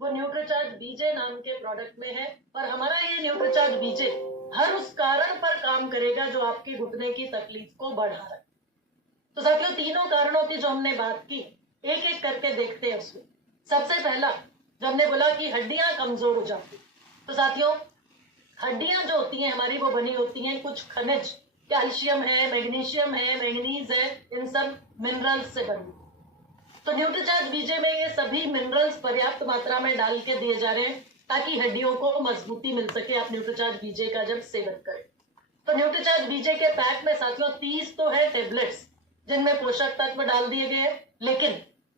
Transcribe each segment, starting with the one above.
वो न्यूट्रीचार्ज बीजे नाम के प्रोडक्ट में है। और हमारा ये न्यूट्रीचार्ज बीजे हर उस कारण पर काम करेगा जो आपके घुटने की तकलीफ को बढ़ा रहा है। तो साथियों, तीनों कारणों की जो हमने बात की, एक एक करके देखते हैं उसमें। सबसे पहला जो हमने बोला कि हड्डियां कमजोर हो जाती, तो साथियों हड्डियां जो होती हैं हमारी वो बनी होती हैं कुछ खनिज, कैल्शियम है, मैग्नीशियम है, मैंगनीज है, इन सब मिनरल्स से बनी। तो न्यूट्रीचार्ज बीजे में ये सभी मिनरल्स पर्याप्त मात्रा में डाल के दिए जा रहे हैं ताकि हड्डियों को मजबूती मिल सके आप न्यूट्रीचार्ज बीजे का जब सेवन करें। तो न्यूट्रीचार्ज बीजे के पैक में साथियों 30 तो है टेबलेट्स जिनमें पोषक तत्व डाल दिए गए हैं, लेकिन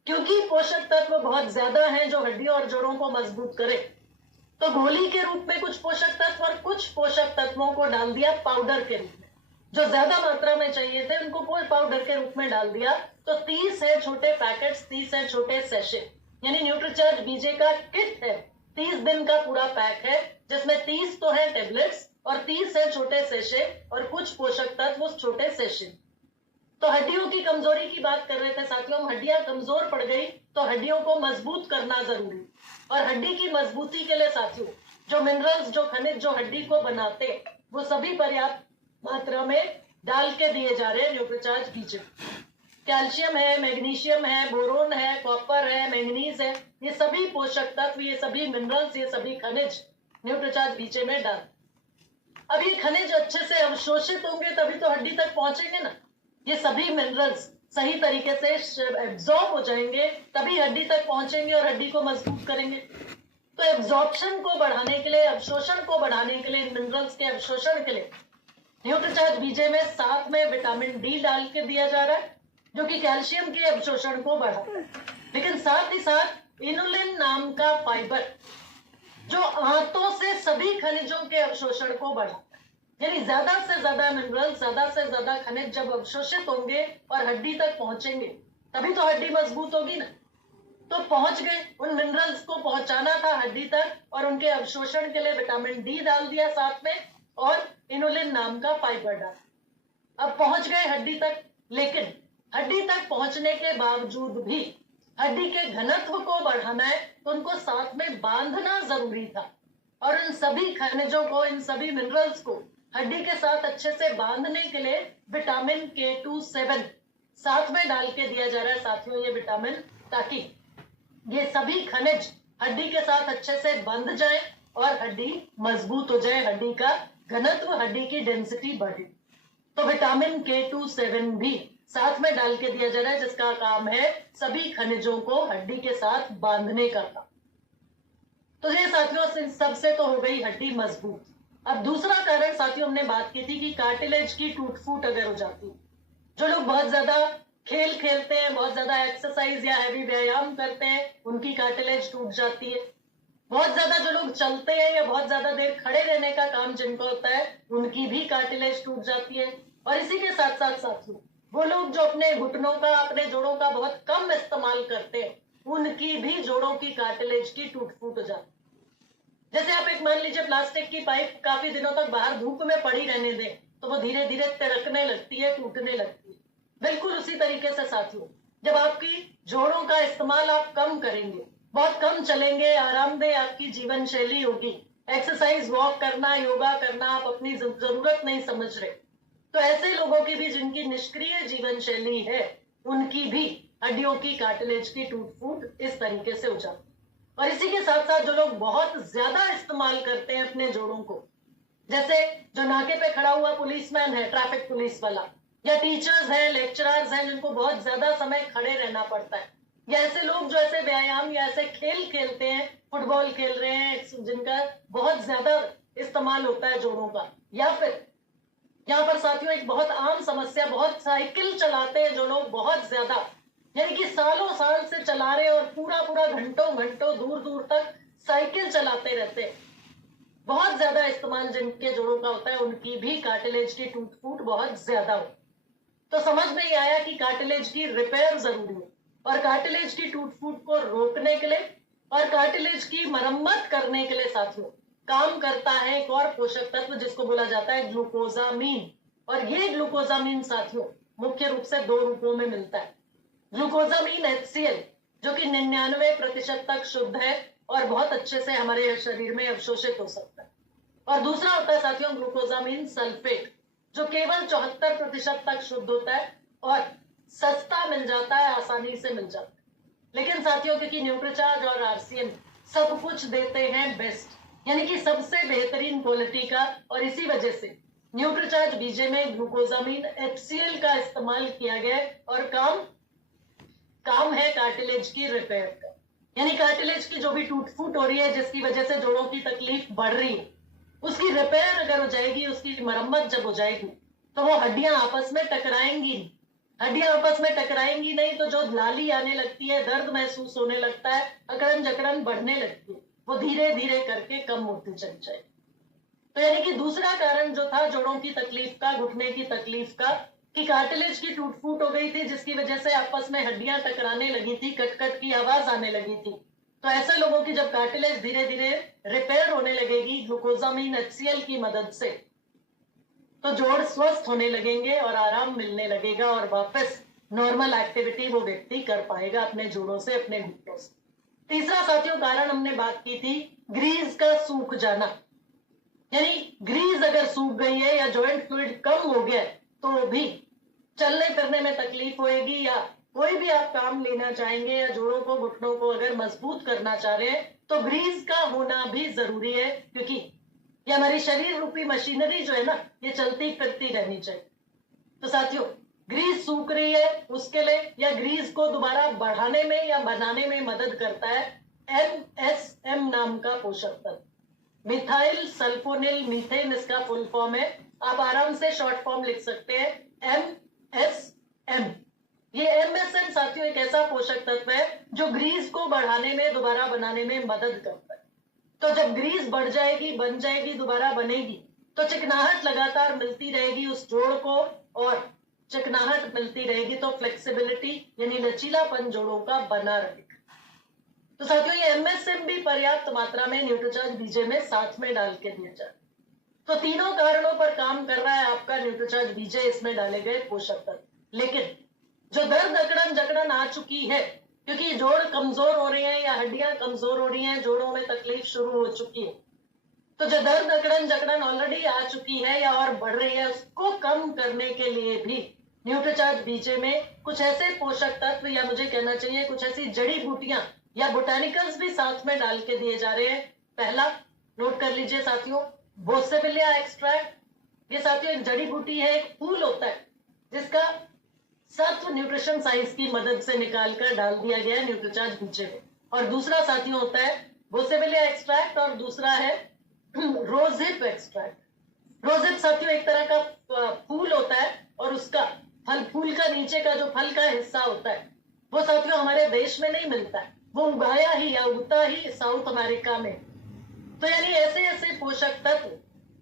क्योंकि पोषक तत्व बहुत ज्यादा हैं जो हड्डियों और जोड़ों को मजबूत करे, तो गोली के रूप में कुछ पोषक तत्व और कुछ पोषक तत्वों को डाल दिया पाउडर के रूप में। जो ज्यादा मात्रा में चाहिए थे उनको पाउडर के रूप में डाल दिया। तो 30 है छोटे पैकेट्स, 30 है छोटे सेशे, यानी न्यूट्रीचार्ज बीजे का किट है 30 दिन का पूरा पैक है, जिसमें 30 तो है टेबलेट्स और 30 है छोटे सेशे और कुछ पोषक तत्व उस छोटे सेशे। तो हड्डियों की कमजोरी की बात कर रहे थे साथियों, हड्डियां कमजोर पड़ गई तो हड्डियों को मजबूत करना जरूरी। और हड्डी की मजबूती के लिए साथियों जो मिनरल्स, जो खनिज जो हड्डी को बनाते वो सभी पर्याप्त मात्रा में डाल के दिए जा रहे हैं न्यूट्रीचार्ज बीजे। कैल्शियम है, मैग्नीशियम है, बोरोन है, कॉपर है, मैंगनीज है, ये सभी पोषक तत्व, ये सभी मिनरल्स, ये सभी खनिज न्यूट्रीचार्ज बीजे में डाल। अब ये खनिज अच्छे से अवशोषित होंगे तभी तो हड्डी तक पहुंचेंगे ना। ये सभी मिनरल्स सही तरीके से एब्जॉर्ब हो जाएंगे तभी हड्डी तक पहुंचेंगे और हड्डी को मजबूत करेंगे। तो एब्जॉर्प्शन को बढ़ाने के लिए, अवशोषण को बढ़ाने के लिए, मिनरल्स के अवशोषण के लिए न्यूट्रीचार्ज बीजे में साथ में विटामिन डी डाल के दिया जा रहा है जो कि कैल्शियम के अवशोषण को बढ़ाता है। लेकिन साथ ही साथ इनुलिन नाम का फाइबर जो आंतों से सभी खनिजों के अवशोषण को बढ़ाता है, यानी ज्यादा से ज्यादा मिनरल, ज्यादा से ज्यादा खनिज जब अवशोषित होंगे और हड्डी तक पहुंचेंगे तभी तो हड्डी मजबूत होगी ना। तो पहुंच गए, उन मिनरल्स को पहुंचाना था हड्डी तक और उनके अवशोषण के लिए विटामिन डी डाल दिया साथ में और इनुलिन नाम का फाइबर डाल। अब पहुंच गए हड्डी तक, लेकिन हड्डी तक पहुंचने के बावजूद भी हड्डी के घनत्व को बढ़ाना है तो उनको साथ में बांधना जरूरी था। और इन सभी खनिजों को, इन सभी मिनरल्स को हड्डी के साथ अच्छे से बांधने के लिए विटामिन K27 साथ में डाल के दिया जा रहा है साथियों, ये विटामिन, ताकि ये सभी खनिज हड्डी के साथ अच्छे से बंध जाए और हड्डी मजबूत हो जाए, हड्डी का घनत्व, हड्डी की डेंसिटी बढ़े। तो विटामिन K27 भी साथ में डाल के दिया जा रहा है जिसका काम है सभी खनिजों को हड्डी के साथ बांधने का काम। तो ये साथियों सबसे तो हो गई हड्डी मजबूत। अब दूसरा कारण साथियों हमने बात की थी कि कार्टिलेज की टूट फूट अगर हो जाती है, जो लोग बहुत ज्यादा खेल खेलते हैं, बहुत ज्यादा एक्सरसाइज या हैवी व्यायाम करते हैं, उनकी कार्टिलेज टूट जाती है। बहुत ज्यादा जो लोग चलते हैं या बहुत ज्यादा देर खड़े रहने का काम जिनको होता है उनकी भी कार्टिलेज टूट जाती है। और इसी के साथ साथ साथियों वो लोग जो अपने घुटनों का, अपने जोड़ों का बहुत कम इस्तेमाल करते हैं उनकी भी जोड़ों की कार्टिलेज की टूट फूट हो जाती है। जैसे आप एक मान लीजिए प्लास्टिक की पाइप काफी दिनों तक बाहर धूप में पड़ी रहने दें तो वो धीरे धीरे तिरकने लगती है, टूटने लगती है। बिल्कुल उसी तरीके से साथियों जब आपकी जोड़ों का इस्तेमाल आप कम करेंगे, बहुत कम चलेंगे, आरामदेह आपकी जीवन शैली होगी, एक्सरसाइज, वॉक करना, योगा करना आप अपनी जरूरत नहीं समझ रहे, तो ऐसे लोगों की भी जिनकी निष्क्रिय जीवन शैली है उनकी भी हड्डियों की कार्टिलेज की टूट फूट इस तरीके से हो जाती है। और इसी के साथ साथ जो लोग बहुत ज्यादा इस्तेमाल करते हैं अपने जोड़ों को, जैसे जो नाके पे खड़ा हुआ पुलिसमैन है, ट्रैफिक पुलिस वाला, या टीचर्स हैं, लेक्चरर्स हैं जिनको बहुत ज्यादा समय खड़े रहना पड़ता है, या ऐसे लोग जो ऐसे व्यायाम या ऐसे खेल खेलते हैं, फुटबॉल खेल रहे हैं जिनका बहुत ज्यादा इस्तेमाल होता है जोड़ों का, या फिर यहाँ पर साथियों एक बहुत आम समस्या, बहुत साइकिल चलाते हैं जो लोग बहुत ज्यादा, यानी कि सालों साल से चला रहे और पूरा पूरा घंटों घंटों दूर दूर तक साइकिल चलाते रहते हैं, बहुत ज्यादा इस्तेमाल जिनके जोड़ों का होता है उनकी भी कार्टिलेज की टूट फूट बहुत ज्यादा हो। तो समझ नहीं आया कि कार्टिलेज की रिपेयर जरूरी है और कार्टिलेज की टूट फूट को रोकने के लिए और कार्टिलेज की मरम्मत करने के लिए साथियों काम करता है एक और पोषक तत्व जिसको बोला जाता है ग्लूकोजामीन। और ये ग्लूकोजामीन साथियों मुख्य रूप से दो रूपों में मिलता है। ग्लूकोजामीन HCl जो कि 99% तक शुद्ध है और बहुत अच्छे से हमारे शरीर में अवशोषित हो सकता है। और दूसरा होता है साथियों ग्लूकोजामिन सल्फेट, जो केवल 74% तक शुद्ध होता है और सस्ता मिल जाता है, आसानी से मिल जाता है। लेकिन साथियों क्योंकि न्यूट्रीचार्ज और आरसीएम सब कुछ देते हैं बेस्ट, यानी कि सबसे बेहतरीन क्वालिटी का, और इसी वजह से न्यूट्रीचार्ज बीजे में ग्लूकोजामिन HCl का इस्तेमाल किया गया है और काम है कार्टिलेज की रिपेयर का। यानी कार्टिलेज की जो भी टूट फूट हो रही है जिसकी वजह से जोड़ों की तकलीफ बढ़ रही है, उसकी रिपेयर अगर हो जाएगी, उसकी मरम्मत जब हो जाएगी, तो वो हड्डियां आपस में टकराएंगी नहीं। हड्डियां आपस में टकराएंगी नहीं तो जो लाली आने लगती है, दर्द महसूस होने लगता है, अकड़न जकड़न बढ़ने लगती है, वो धीरे धीरे करके कम होती चली जाएगी। तो यानी कि दूसरा कारण जो था जोड़ों की तकलीफ का, घुटने की तकलीफ का, कि कार्टिलेज की टूट फूट हो गई थी जिसकी वजह से आपस में हड्डियां टकराने लगी थी, कट की आवाज आने लगी थी। तो ऐसे लोगों की जब कार्टिलेज धीरे धीरे रिपेयर होने लगेगी ग्लूकोजामिन HCl की मदद से, तो जोड़ स्वस्थ होने लगेंगे और आराम मिलने लगेगा और वापस नॉर्मल एक्टिविटी वो व्यक्ति कर पाएगा अपने जोड़ों से, अपने घुटनों से। तीसरा साथियों कारण हमने बात की थी ग्रीस का सूख जाना, यानी ग्रीस अगर सूख गई है या जॉइंट फ्लूइड कम हो गया तो भी चलने फिरने में तकलीफ होएगी, या कोई भी आप काम लेना चाहेंगे या जोड़ों को, घुटनों को अगर मजबूत करना चाह रहे हैं तो ग्रीस का होना भी जरूरी है, क्योंकि ये हमारी शरीर रूपी मशीनरी जो है ना, ये चलती फिरती रहनी चाहिए। तो साथियों ग्रीस सूख रही है उसके लिए या ग्रीस को दोबारा बढ़ाने में या बनाने में मदद करता है MSM नाम का पोषक तत्व, मिथाइल सल्फोनिल मीथेन इसका फुल फॉर्म है। आप आराम से शॉर्ट फॉर्म लिख सकते हैं MSM। ये MSM साथियों एक ऐसा पोषक तत्व है जो ग्रीस को बढ़ाने में, दोबारा बनाने में मदद करता है। तो जब ग्रीस बढ़ जाएगी, बन जाएगी, दोबारा बनेगी, तो चिकनाहट लगातार मिलती रहेगी उस जोड़ को, और चिकनाहट मिलती रहेगी तो फ्लेक्सिबिलिटी यानी लचीलापन जोड़ों का बना रहेगा। तो साथियों ये MSM भी पर्याप्त मात्रा में न्यूट्रीचार्ज बीजे में साथ में डाल के दिया जाए। तो तीनों कारणों पर काम कर रहा है आपका न्यूट्रीचार्ज बीजे, इसमें डाले गए पोषक तत्व। लेकिन जो दर्द अकड़न जकड़न आ चुकी है, क्योंकि जोड़ कमजोर हो रहे हैं या हड्डियां कमजोर हो रही हैं, जोड़ों में तकलीफ शुरू हो चुकी है, तो जो दर्द अकड़न जकड़न ऑलरेडी आ चुकी है या और बढ़ रही है, उसको कम करने के लिए भी न्यूट्रीचार्ज बीजे में कुछ ऐसे पोषक तत्व, या मुझे कहना चाहिए कुछ ऐसी जड़ी बूटियां या बोटानिकल्स भी साथ में डाल के दिए जा रहे हैं। पहला नोट कर लीजिए साथियों, बोसेविलिया एक्सट्रैक्ट। ये साथियों एक जड़ी बूटी है, एक फूल होता है जिसका सत्व न्यूट्रिशन साइंस की मदद से निकालकर डाल दिया गया है न्यूट्रीचार्ज बीजे में। और दूसरा साथियों होता है बोसेविलिया एक्सट्रैक्ट, और दूसरा है रोजहिप एक्सट्रैक्ट। रोजहिप साथियों एक तरह का फूल होता है और उसका फूल का नीचे का जो फल का हिस्सा होता है वो साथियों हमारे देश में नहीं मिलता है, वो उगाया ही या उगता ही साउथ अमेरिका में। तो यानी ऐसे ऐसे पोषक तत्व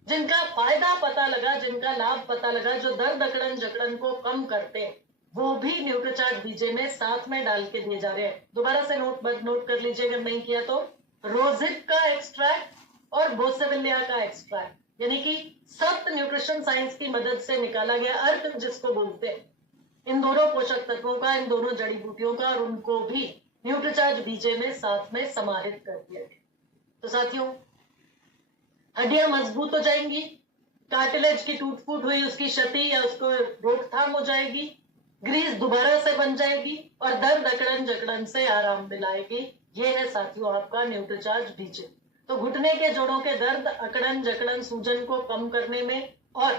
जिनका फायदा पता लगा, जिनका लाभ पता लगा, जो दर्द अकड़न जकड़न को कम करते हैं, वो भी न्यूट्रीचार्ज बीजे में साथ में डाल के दिए जा रहे हैं। दोबारा से नोट कर लीजिए अगर नहीं किया तो, रोजिप का एक्सट्रैक्ट और बोसेविलिया का एक्सट्रैक्ट, यानी कि सत्व न्यूट्रिशन साइंस की मदद से निकाला गया अर्क जिसको बोलते हैं, इन दोनों पोषक तत्वों का, इन दोनों जड़ी बूटियों का, और उनको भी न्यूट्रीचार्ज बीजे में साथ में समाहित कर दिया गया। तो साथियों हड्डियां मजबूत हो जाएंगी, कार्टिलेज की टूट फूट हुई उसकी क्षति या उसको रोकथाम हो जाएगी, ग्रीस दोबारा से बन जाएगी और दर्द अकड़न जकड़न से आराम दिलाएगी। ये है साथियों आपका न्यूट्रीचार्ज बीजे। तो घुटने के जोड़ों के दर्द अकड़न जकड़न सूजन को कम करने में और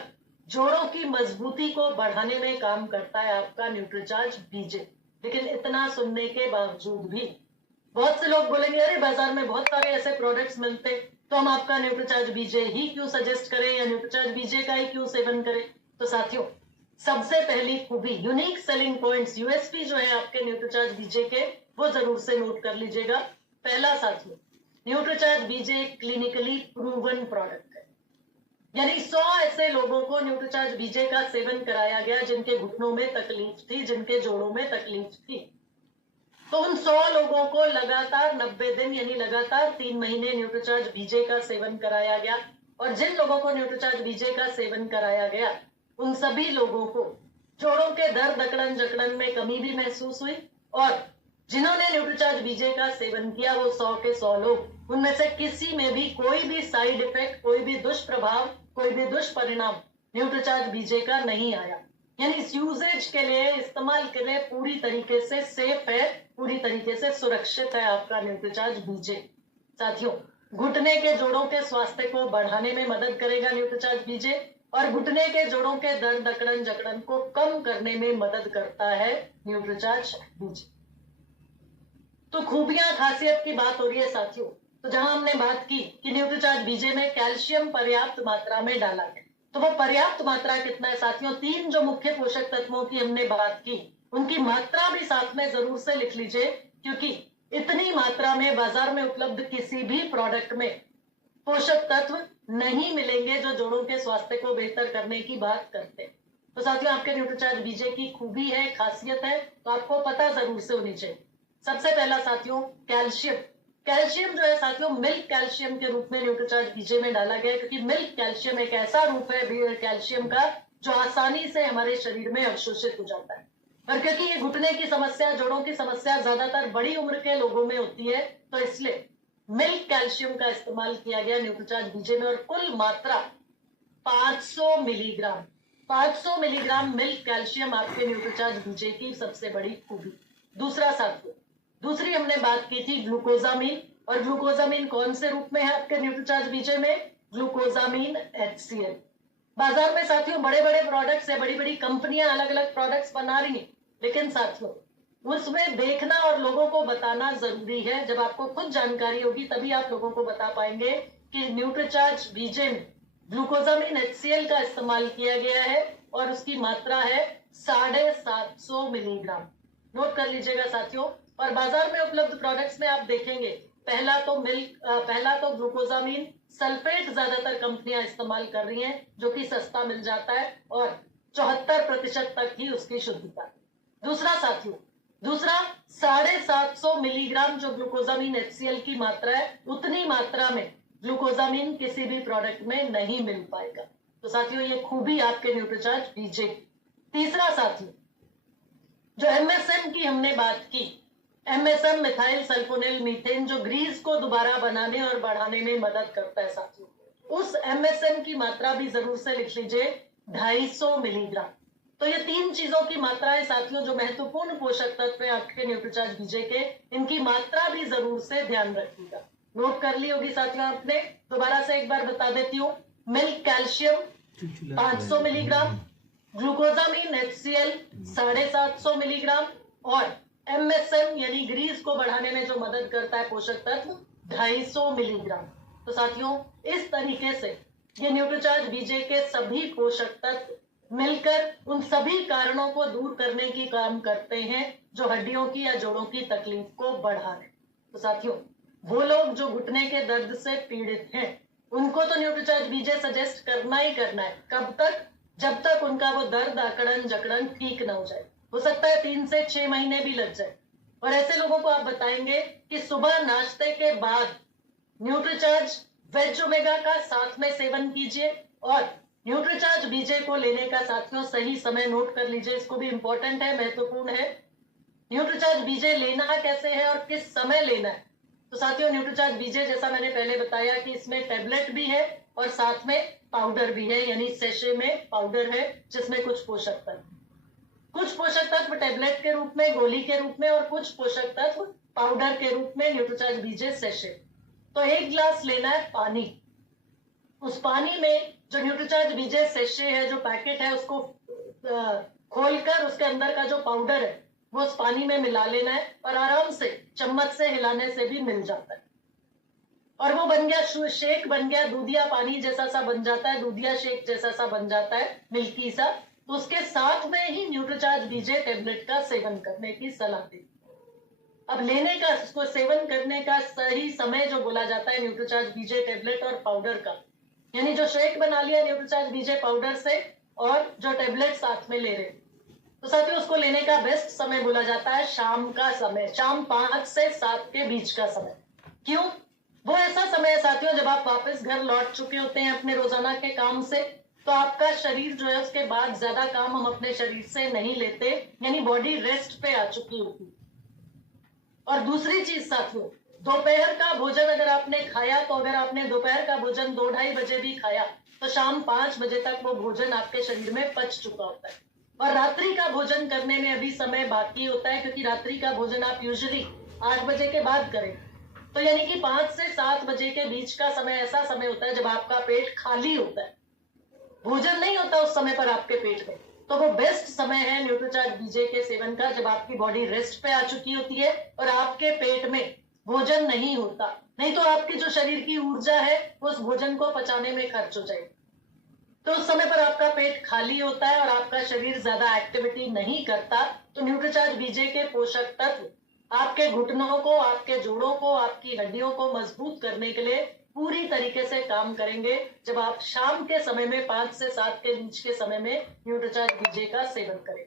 जोड़ों की मजबूती को बढ़ाने में काम करता है आपका न्यूट्रीचार्ज बीजे। लेकिन इतना सुनने के बावजूद भी बहुत से लोग बोलेंगे अरे बाजार में बहुत सारे ऐसे प्रोडक्ट्स मिलते, तो हम आपका न्यूट्रीचार्ज बीजे ही क्यों सजेस्ट करें या न्यूट्रीचार्ज बीजे का ही क्यों सेवन करें। तो साथियों सबसे पहली खूबी, यूनिक सेलिंग पॉइंट्स, यूएसपी जो है आपके न्यूट्रीचार्ज बीजे के, वो जरूर से नोट कर लीजिएगा। पहला साथियों, न्यूट्रीचार्ज बीजे क्लिनिकली प्रूवन प्रोडक्ट है, यानी 100 ऐसे लोगों को न्यूट्रीचार्ज बीजे का सेवन कराया गया जिनके घुटनों में तकलीफ थी, जिनके जोड़ों में तकलीफ थी। तो उन 100 लोगों को लगातार 90 दिन यानी लगातार 3 महीने न्यूट्रीचार्ज बीजे का सेवन कराया गया, और जिन लोगों को न्यूट्रीचार्ज बीजे का सेवन कराया गया उन सभी लोगों को जोड़ों के दर्द अकड़न जकड़न में कमी भी महसूस हुई और जिन्होंने न्यूट्रीचार्ज बीजे का सेवन किया वो 100 के 100 लोग, उनमें से किसी में भी कोई भी साइड इफेक्ट, कोई भी दुष्प्रभाव, कोई भी दुष्परिणाम न्यूट्रीचार्ज बीजे का नहीं आया। यानी इस यूजेज के लिए, इस्तेमाल के लिए पूरी तरीके से सेफ है, पूरी तरीके से सुरक्षित है आपका न्यूट्रीचार्ज बीजे। साथियों, घुटने के जोड़ों के स्वास्थ्य को बढ़ाने में मदद करेगा न्यूट्रीचार्ज बीजे, और घुटने के जोड़ों के दर्द, अकड़न जकड़न को कम करने में मदद करता है न्यूट्रीचार्ज बीजे। तो खूबियां, खासियत की बात हो रही है साथियों। तो जहां हमने बात की कि न्यूट्रीचार्ज बीजे में कैल्शियम पर्याप्त मात्रा में डाला है, तो वो पर्याप्त मात्रा कितना है साथियों? 3 जो मुख्य पोषक तत्वों की हमने बात की, उनकी मात्रा भी साथ में जरूर से लिख लीजिए, क्योंकि इतनी मात्रा में बाजार में उपलब्ध किसी भी प्रोडक्ट में पोषक तत्व नहीं मिलेंगे जो जोड़ों के स्वास्थ्य को बेहतर करने की बात करते हैं। तो साथियों, आपके न्यूट्रीचार्ज बीजे की खूबी है, खासियत है, तो आपको पता जरूर से होनी चाहिए। सबसे पहला साथियों, कैल्शियम। कैल्शियम जो है साथियों, मिल्क कैल्शियम के रूप में न्यूट्रीचार्ज बीजे में डाला गया है, क्योंकि मिल्क कैल्शियम एक ऐसा रूप है कैल्शियम का जो आसानी से हमारे शरीर में अवशोषित हो जाता है। और क्योंकि ये घुटने की समस्या, जोड़ों की समस्या ज्यादातर बड़ी उम्र के लोगों में होती है, तो इसलिए मिल्क कैल्शियम का इस्तेमाल किया गया न्यूट्रीचार्ज बीजे में, और कुल मात्रा 500 मिलीग्राम। 500 मिलीग्राम मिल्क कैल्शियम आपके न्यूट्रीचार्ज बीजे की सबसे बड़ी खूबी। दूसरा साथियों, दूसरी हमने बात की थी ग्लूकोजामीन, और ग्लूकोजामीन कौन से रूप में है आपके न्यूट्रीचार्ज बीजे में? ग्लूकोजामीन HCl। बाजार में साथियों बड़े बड़े प्रोडक्ट्स है, बड़ी बड़ी कंपनियां अलग अलग प्रोडक्ट्स बना रही हैं, लेकिन साथियों उसमें देखना और लोगों को बताना जरूरी है। जब आपको खुद जानकारी होगी तभी आप लोगों को बता पाएंगे कि न्यूट्रीचार्ज बीजे में ग्लूकोजामीन HCl का इस्तेमाल किया गया है, और उसकी मात्रा है 750 मिलीग्राम। नोट कर लीजिएगा साथियों। और बाजार में उपलब्ध प्रोडक्ट्स में आप देखेंगे, पहला तो ग्लूकोजामीन सल्फेट ज्यादातर कंपनियां इस्तेमाल कर रही हैं, जो कि सस्ता मिल जाता है, और 74% तक ही उसकी शुद्धता। दूसरा साथियों, दूसरा 750 मिलीग्राम जो ग्लूकोजामीन HCl की मात्रा है, उतनी मात्रा में ग्लूकोजामीन किसी भी प्रोडक्ट में नहीं मिल पाएगा। तो साथियों, ये खूबी आपके न्यूट्रीचार्ज बीजे। तीसरा साथियों, जो MSM की हमने बात की, MSM मिथाइल सल्फोनिल मीथेन, जो ग्रीस को दोबारा बनाने और बढ़ाने में मदद करता है साथियों, उस MSM की मात्रा भी जरूर से लिख लीजिए, 250 मिलीग्राम। तो ये 3 चीजों की मात्राएं साथियों जो महत्वपूर्ण पोषक तत्व है आपके न्यूट्रीचार्ज बीजे के, इनकी मात्रा भी जरूर से ध्यान रखिएगा। नोट कर ली होगी साथियों आपने, दोबारा से एक बार बता देती हूँ। Milk calcium 500 milligram, glucosamine HCl 750 milligram, और MSM यानी ग्रीस को बढ़ाने में जो मदद करता है पोषक तत्व 250 मिलीग्राम। तो साथियों, इस तरीके से ये न्यूट्रीचार्ज बीजे के सभी पोषक तत्व मिलकर उन सभी कारणों को दूर करने की काम करते हैं जो हड्डियों की या जोड़ों की तकलीफ को बढ़ा रहे। तो साथियों, वो लोग जो घुटने के दर्द से पीड़ित हैं, उनको तो न्यूट्रीचार्ज बीजे सजेस्ट करना ही करना है। कब तक? जब तक उनका वो दर्द, अकड़न जकड़न ठीक ना हो जाए। हो सकता है 3 से 6 महीने भी लग जाए। और ऐसे लोगों को आप बताएंगे कि सुबह नाश्ते के बाद न्यूट्रीचार्ज वेज ओमेगा का साथ में सेवन कीजिए, और न्यूट्रीचार्ज बीजे को लेने का साथियों सही समय नोट कर लीजिए, इसको भी इंपॉर्टेंट है, महत्वपूर्ण है। न्यूट्रीचार्ज बीजे लेना कैसे है और किस समय लेना है? तो साथियों, न्यूट्रीचार्ज बीजे जैसा मैंने पहले बताया कि इसमें टेबलेट भी है और साथ में पाउडर भी है, यानी सैशे में पाउडर है जिसमें कुछ पोषक तत्व टेबलेट के रूप में, गोली के रूप में, और कुछ पोषक तत्व पाउडर के रूप में न्यूट्रीचार्ज बीजे सैशे। तो 1 गिलास लेना है पानी। उस पानी में जो न्यूट्रीचार्ज बीजे सैशे है, जो पैकेट है, उसको खोलकर उसके अंदर का जो पाउडर है वो उस पानी में मिला लेना है, और आराम से चम्मच से हिलाने से भी मिल जाता है। और वो बन गया शेक, बन गया दूधिया पानी जैसा सा बन जाता है, दूधिया शेक जैसा सा बन जाता है, मिल्की सा। तो उसके साथ में ही न्यूट्रीचार्ज बीजे टेबलेट का सेवन करने की सलाह दी। अब लेने का, उसको सेवन करने का सही समय जो बोला जाता है न्यूट्रीचार्ज बीजे टेबलेट और पाउडर का, यानी जो शेक बना लिया न्यूट्रीचार्ज बीजे पाउडर से और जो टेबलेट साथ में ले रहे, तो साथियों उसको लेने का बेस्ट समय बोला जाता है शाम का समय, शाम 5 से 7 के बीच का समय। क्यों? वो ऐसा समय है साथियों जब आप वापस घर लौट चुके होते हैं अपने रोजाना के काम से, तो आपका शरीर जो है उसके बाद ज्यादा काम हम अपने शरीर से नहीं लेते, यानी बॉडी रेस्ट पे आ चुकी होती। और दूसरी चीज साथियों, दोपहर का भोजन अगर आपने खाया तो अगर आपने दोपहर का भोजन 2-2:30 बजे भी खाया तो शाम 5 बजे तक वो भोजन आपके शरीर में पच चुका होता है। और रात्रि का भोजन करने में अभी समय बाकी होता है, क्योंकि रात्रि का भोजन आप यूजुअली 8 बजे के बाद करें। तो यानी कि 5 से 7 बजे के बीच का समय ऐसा समय होता है जब आपका पेट खाली होता है, भोजन नहीं होता उस समय पर आपके पेट में। तो वो बेस्ट समय है न्यूट्रीचार्ज बीजे के सेवन का, जब आपकी बॉडी रेस्ट पे आ चुकी होती है और आपके पेट में भोजन नहीं होता। नहीं तो आपकी जो शरीर की ऊर्जा है उस भोजन को पचाने में खर्च हो जाएगी। तो उस समय पर आपका पेट खाली होता है और आपका शरीर ज्यादा एक्टिविटी नहीं करता। तो न्यूट्रीचार्ज बीजे के पोषक तत्व आपके घुटनों को, आपके जोड़ों को, आपकी हड्डियों को मजबूत करने के लिए पूरी तरीके से काम करेंगे जब आप शाम के समय में 5 से 7 के बीच के समय में न्यूट्रीचार्ज बीजे का सेवन करें।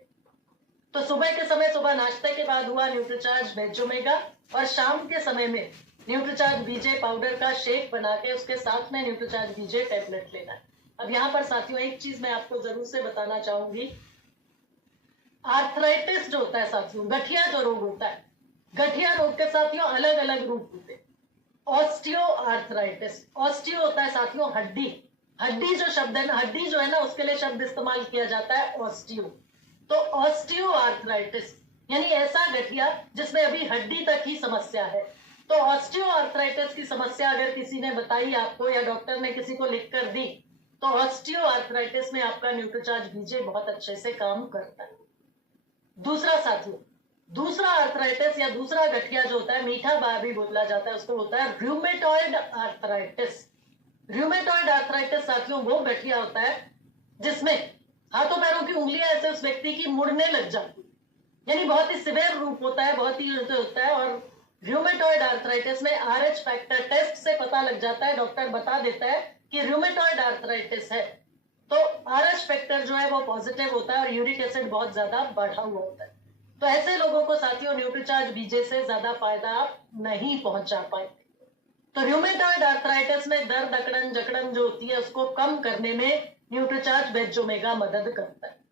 तो सुबह के समय, सुबह नाश्ते के बाद हुआ न्यूट्रीचार्ज वेज ओमेगा, और शाम के समय में न्यूट्रीचार्ज बीजे पाउडर का शेक बना के उसके साथ में न्यूट्रीचार्ज बीजे टैबलेट लेना है। अब यहाँ पर साथियों एक चीज मैं आपको जरूर से बताना चाहूंगी, आर्थराइटिस जो होता है साथियों, गठिया जो रोग होता है, गठिया रोग के साथियों अलग अलग रूप होते हैं। ऑस्टियो आर्थराइटिस, ऑस्टियो होता है साथियों हड्डी, हड्डी जो शब्द है ना, हड्डी जो है ना उसके लिए शब्द इस्तेमाल किया जाता है ऑस्टियो। तो ऑस्टियो आर्थराइटिस यानी ऐसा गठिया जिसमें अभी हड्डी तक ही समस्या है। तो ऑस्टियो आर्थराइटिस की समस्या अगर किसी ने बताई आपको या डॉक्टर ने किसी को लिख कर दी, तो ऑस्टियो आर्थराइटिस में आपका न्यूट्रीचार्ज बीजे बहुत अच्छे से काम करता है। दूसरा साथियों, दूसरा आर्थराइटिस या दूसरा गठिया जो होता है, मीठा बा भी बोला जाता है उसको, होता है रूमेटॉइड आर्थराइटिस। रूमेटॉइड आर्थराइटिस साथियों वो गठिया होता है जिसमें हाथों पैरों की उंगलियां ऐसे उस व्यक्ति की मुड़ने लग जाती है, यानी बहुत ही सिवियर रूप होता है, बहुत ही होता है। और रूमेटॉइड आर्थराइटिस में RH फैक्टर टेस्ट से पता लग जाता है, डॉक्टर बता देता है कि रूमेटॉइड आर्थराइटिस है। तो RH फैक्टर जो है वो पॉजिटिव होता है और यूरिक एसिड बहुत ज्यादा बढ़ा हुआ होता है। तो ऐसे लोगों को साथियों न्यूट्रीचार्ज बीजे से ज्यादा फायदा आप नहीं पहुंचा पाएंगे। तो रूमेटॉइड आर्थराइटिस में दर्द, अकड़न जकड़न जो होती है उसको कम करने में न्यूट्रीचार्ज वेज ओमेगा मदद करता है।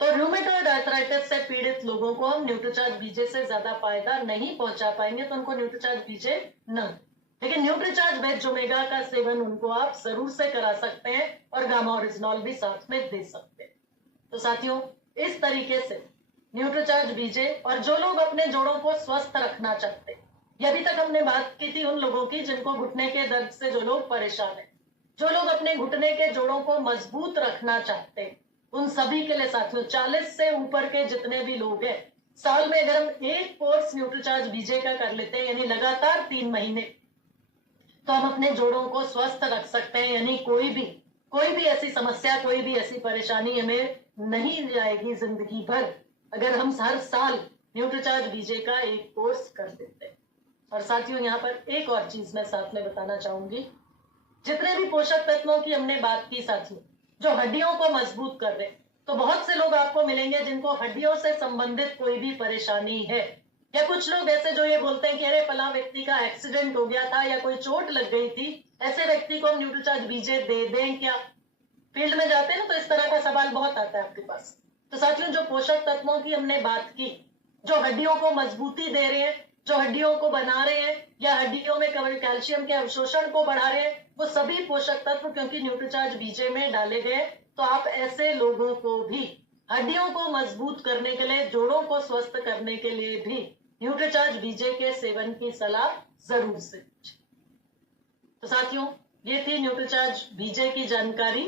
तो रूमेटॉइड आर्थराइटिस से पीड़ित लोगों को हम न्यूट्रीचार्ज बीजे से ज्यादा फायदा नहीं पहुंचा पाएंगे, तो उनको न्यूट्रीचार्ज बीजे न, लेकिन न्यूट्रीचार्ज वेज ओमेगा का सेवन उनको आप जरूर से करा सकते हैं और गामा ओरिजिनॉल भी साथ में दे सकते हैं। तो साथियों इस तरीके से न्यूट्रीचार्ज बीजे, और जो लोग अपने जोड़ों को स्वस्थ रखना चाहते हैं, ये अभी तक हमने बात की थी उन लोगों की जिनको घुटने के दर्द से जो लोग परेशान हैं, जो लोग अपने घुटने के जोड़ों को मजबूत रखना चाहते हैं, उन सभी के लिए साथियों 40 से ऊपर के जितने भी लोग हैं, साल में अगर हम एक कोर्स न्यूट्रीचार्ज बीजे का कर लेते हैं यानी लगातार 3 महीने, तो हम अपने जोड़ों को स्वस्थ रख सकते हैं। यानी कोई भी ऐसी समस्या, कोई भी ऐसी परेशानी हमें नहीं जाएगी जिंदगी भर अगर हम हर साल न्यूट्रीचार्ज बीजे का एक कोर्स कर देते हैं। और साथियों यहाँ पर एक और चीज मैं साथ में बताना चाहूंगी, जितने भी पोषक तत्वों की हमने बात की साथियों जो हड्डियों को मजबूत कर रहे, तो बहुत से लोग आपको मिलेंगे जिनको हड्डियों से संबंधित कोई भी परेशानी है, या कुछ लोग ऐसे जो ये बोलते हैं कि अरे फला व्यक्ति का एक्सीडेंट हो गया था या कोई चोट लग गई थी, ऐसे व्यक्ति को हम न्यूट्रीचार्ज बीजे दे दें क्या? फील्ड में जाते हैं ना तो इस तरह का सवाल बहुत आता है आपके पास। तो साथियों जो पोषक तत्वों की हमने बात की, जो हड्डियों को मजबूती दे रहे हैं, जो हड्डियों को बना रहे हैं या हड्डियों में कैल्शियम के अवशोषण को बढ़ा रहे हैं, वो सभी पोषक तत्व क्योंकि न्यूट्रीचार्ज बीजे में डाले गए, तो आप ऐसे लोगों को भी हड्डियों को मजबूत करने के लिए, जोड़ों को स्वस्थ करने के लिए भी न्यूट्रीचार्ज बीजे के सेवन की सलाह जरूर से। तो साथियों ये थी न्यूट्रीचार्ज बीजे की जानकारी।